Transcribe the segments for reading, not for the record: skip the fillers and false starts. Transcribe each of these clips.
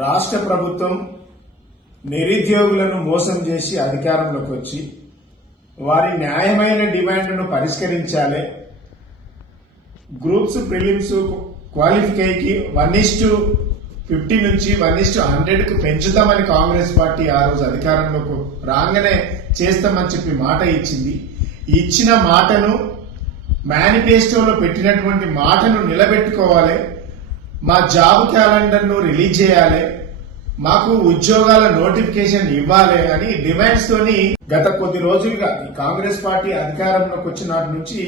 రాష్ట్ర ప్రభుత్వం నిరుద్యోగులను మోసం చేసి అధికారంలోకి వచ్చి వారి న్యాయమైన డిమాండ్లను పరిష్కరించాలి. గ్రూప్స్ ప్రిలిమ్స్ క్వాలిఫైకి 1:50 నుంచి 1:100కు పెంచుతామని కాంగ్రెస్ పార్టీ ఆ రోజు అధికారంలోకి రాగానే చేస్తామని చెప్పి మాట ఇచ్చింది. ఇచ్చిన మాటను మేనిఫెస్టోలో పెట్టినటువంటి మాటను నిలబెట్టుకోవాలి. మా జాబ్ క్యాలెండర్ ను రిలీజ్ చేయాలి, మాకు ఉద్యోగాల నోటిఫికేషన్ ఇవ్వాలి అని డిమాండ్స్ తోని గత కొద్ది రోజులుగా కాంగ్రెస్ పార్టీ అధికారంలోకి వచ్చిన నాటి నుంచి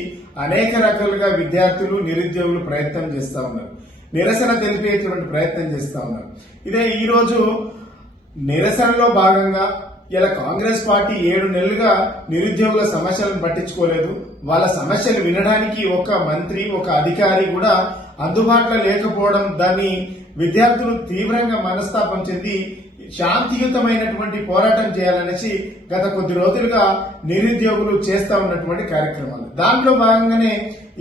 అనేక రకాలుగా విద్యార్థులు నిరుద్యోగులు ప్రయత్నం చేస్తా ఉన్నారు, నిరసన తెలిపేటువంటి ప్రయత్నం చేస్తా ఉన్నారు. ఇదే ఈ రోజు నిరసనలో భాగంగా ఇలా కాంగ్రెస్ పార్టీ 7 నెలలుగా నిరుద్యోగుల సమస్యలను పట్టించుకోలేదు. వాళ్ళ సమస్యలు వినడానికి ఒక మంత్రి ఒక అధికారి కూడా అందుబాటులో లేకపోవడం, దాన్ని విద్యార్థులు తీవ్రంగా మనస్తాపం చెంది శాంతియుతమైనటువంటి పోరాటం చేయాలనేసి గత కొద్ది రోజులుగా నిరుద్యోగులు చేస్తా ఉన్నటువంటి కార్యక్రమాలు. దాంట్లో భాగంగానే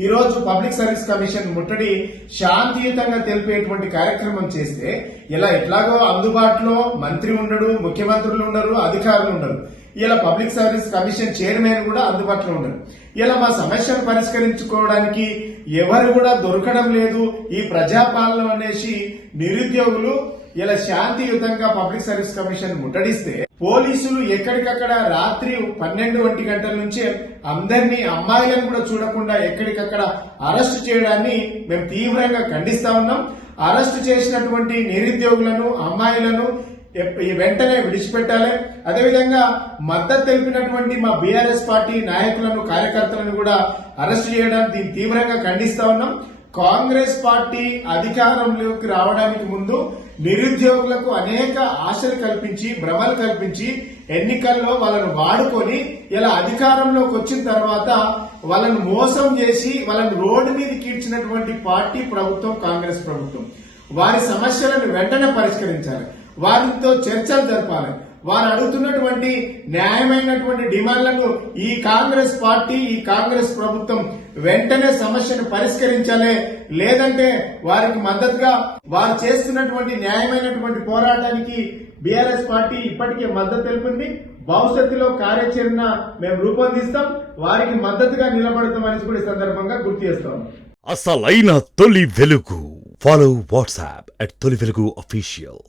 ఈ రోజు పబ్లిక్ సర్వీస్ కమిషన్ ముట్టడి శాంతియుతంగా తెలిపేటువంటి కార్యక్రమం చేస్తే ఇలా ఎట్లాగో అందుబాటులో మంత్రి ఉండడు, ముఖ్యమంత్రులు ఉండరు, అధికారులు ఉండరు. ఇలా పబ్లిక్ సర్వీస్ కమిషన్ చైర్మన్ కూడా అందుబాటులో ఉండరు. ఇలా మా సమస్యను పరిష్కరించుకోవడానికి ఎవరు కూడా దొరకడం లేదు. ఈ ప్రజాపాలన అనేసి నిరుద్యోగులు ఇలా శాంతియుతంగా పబ్లిక్ సర్వీస్ కమిషన్ ముట్టడిస్తే పోలీసులు ఎక్కడికక్కడ రాత్రి 12 గంటల నుంచే అందరినీ అమ్మాయిలను కూడా చూడకుండా ఎక్కడికక్కడ అరెస్టు చేయడాన్ని మేము తీవ్రంగా ఖండిస్తా ఉన్నాం. అరెస్టు చేసినటువంటి నిరుద్యోగులను అమ్మాయిలను వెంటనే విడిచిపెట్టాలి. అదేవిధంగా మద్దతు తెలిపినటువంటి మా బీఆర్ఎస్ పార్టీ నాయకులను కార్యకర్తలను కూడా అరెస్టు చేయడానికి దీన్ని తీవ్రంగా ఖండిస్తా ఉన్నాం. కాంగ్రెస్ పార్టీ అధికారంలోకి రావడానికి ముందు నిరుద్యోగులకు అనేక ఆశలు కల్పించి భ్రమలు కల్పించి ఎన్నికల్లో వాళ్ళను వాడుకొని ఇలా అధికారంలోకి వచ్చిన తర్వాత వాళ్ళను మోసం చేసి వాళ్ళను రోడ్డు మీద కీడ్చినటువంటి పార్టీ ప్రభుత్వం కాంగ్రెస్ ప్రభుత్వం. వారి సమస్యలను వెంటనే పరిష్కరించాలి, వారితో చర్చలు జరపాలి. వారు అడుగుతున్నటువంటి న్యాయమైనటువంటి డిమాండ్లను ఈ కాంగ్రెస్ పార్టీ ఈ కాంగ్రెస్ ప్రభుత్వం వెంటనే సమస్యను పరిష్కరించాలి. లేదంటే వారికి మద్దతుగా వారు చేస్తున్నటువంటి న్యాయమైనటువంటి పోరాటానికి బీఆర్ఎస్ పార్టీ ఇప్పటికే మద్దతు తెలిపింది. భవిష్యత్తులో కార్యాచరణ మేము రూపొందిస్తాం, వారికి మద్దతుగా నిలబడతామని కూడా ఈ సందర్భంగా గుర్తు చేస్తాం. అసలైన తొలి వెలుగు. ఫాలో వాట్సాప్ @తొలి వెలుగు అఫీషియల్.